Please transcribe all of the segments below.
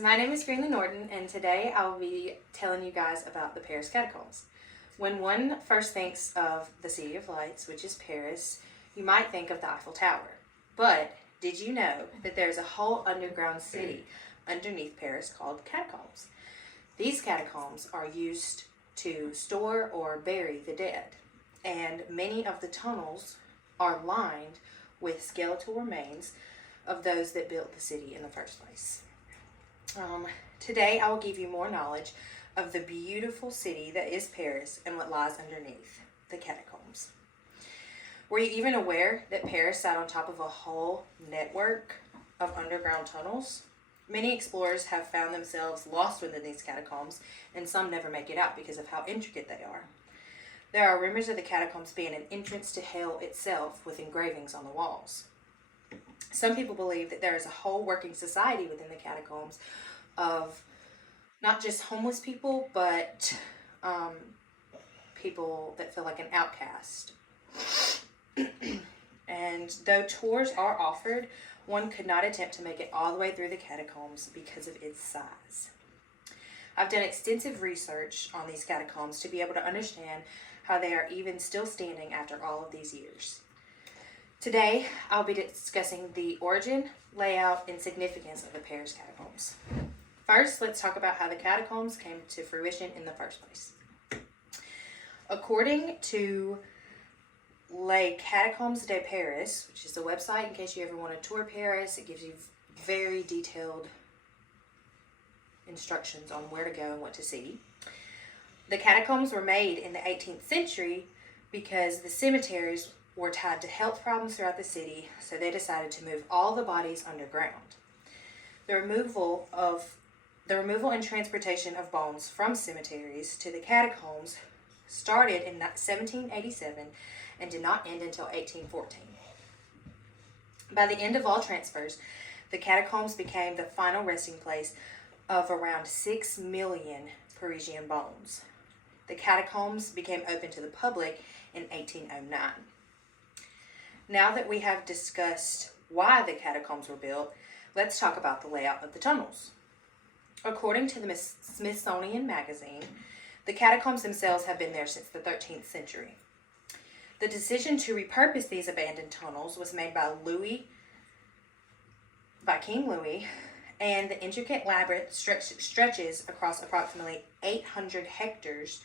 My name is Greenley Norton, and today I'll be telling you guys about the Paris Catacombs. When one first thinks of the City of Lights, which is Paris, you might think of the Eiffel Tower. But did you know that there's a whole underground city underneath Paris called Catacombs? These catacombs are used to store or bury the dead, and many of the tunnels are lined with skeletal remains of those that built the city in the first place. Today I will give you more knowledge of the beautiful city that is Paris and what lies underneath the catacombs. Were you even aware that Paris sat on top of a whole network of underground tunnels? Many explorers have found themselves lost within these catacombs, and some never make it out because of how intricate they are. There are rumors of the catacombs being an entrance to hell itself, with engravings on the walls. Some people believe that there is a whole working society within the catacombs of not just homeless people, but people that feel like an outcast. And though tours are offered, one could not attempt to make it all the way through the catacombs because of its size. I've done extensive research on these catacombs to be able to understand how they are even still standing after all of these years. Today, I'll be discussing the origin, layout, and significance of the Paris Catacombs. First, let's talk about how the catacombs came to fruition in the first place. According to Les Catacombs de Paris, which is the website in case you ever want to tour Paris, it gives you very detailed instructions on where to go and what to see. The catacombs were made in the 18th century because the cemeteries were tied to health problems throughout the city, so they decided to move all the bodies underground. The removal and transportation of bones from cemeteries to the catacombs started in 1787 and did not end until 1814. By the end of all transfers, the catacombs became the final resting place of around 6 million Parisian bones. The catacombs became open to the public in 1809. Now that we have discussed why the catacombs were built, let's talk about the layout of the tunnels. According to the Smithsonian Magazine, the catacombs themselves have been there since the 13th century. The decision to repurpose these abandoned tunnels was made by King Louis, and the intricate labyrinth stretches across approximately 800 hectares,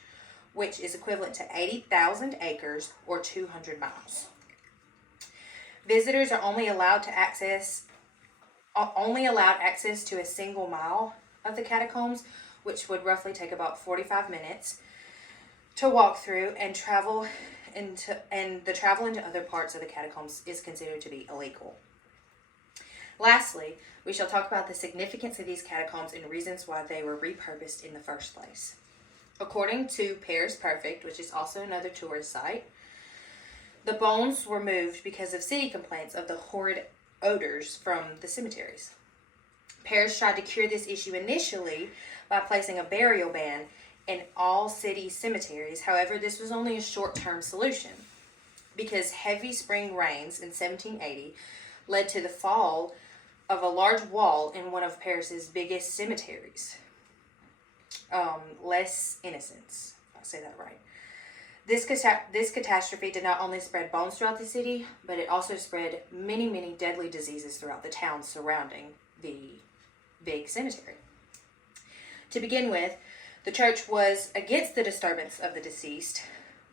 which is equivalent to 80,000 acres or 200 miles. Visitors are only allowed access to a single mile of the catacombs, which would roughly take about 45 minutes to walk through, and the travel into other parts of the catacombs is considered to be illegal. Lastly, we shall talk about the significance of these catacombs and reasons why they were repurposed in the first place. According to Paris Perfect, which is also another tourist site, the bones were moved because of city complaints of the horrid odors from the cemeteries. Paris tried to cure this issue initially by placing a burial ban in all city cemeteries. However, this was only a short-term solution because heavy spring rains in 1780 led to the fall of a large wall in one of Paris's biggest cemeteries, Les Innocents, if I say that right. This catastrophe did not only spread bones throughout the city, but it also spread many, many deadly diseases throughout the towns surrounding the big cemetery. To begin with, the church was against the disturbance of the deceased,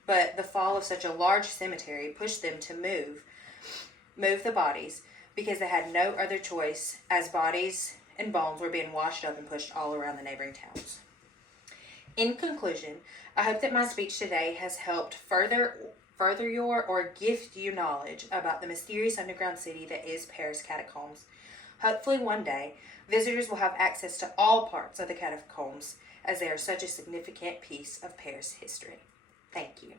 but the fall of such a large cemetery pushed them to move the bodies because they had no other choice, as bodies and bones were being washed up and pushed all around the neighboring towns. In conclusion, I hope that my speech today has helped further your or gift you knowledge about the mysterious underground city that is Paris Catacombs. Hopefully one day, visitors will have access to all parts of the catacombs, as they are such a significant piece of Paris history. Thank you.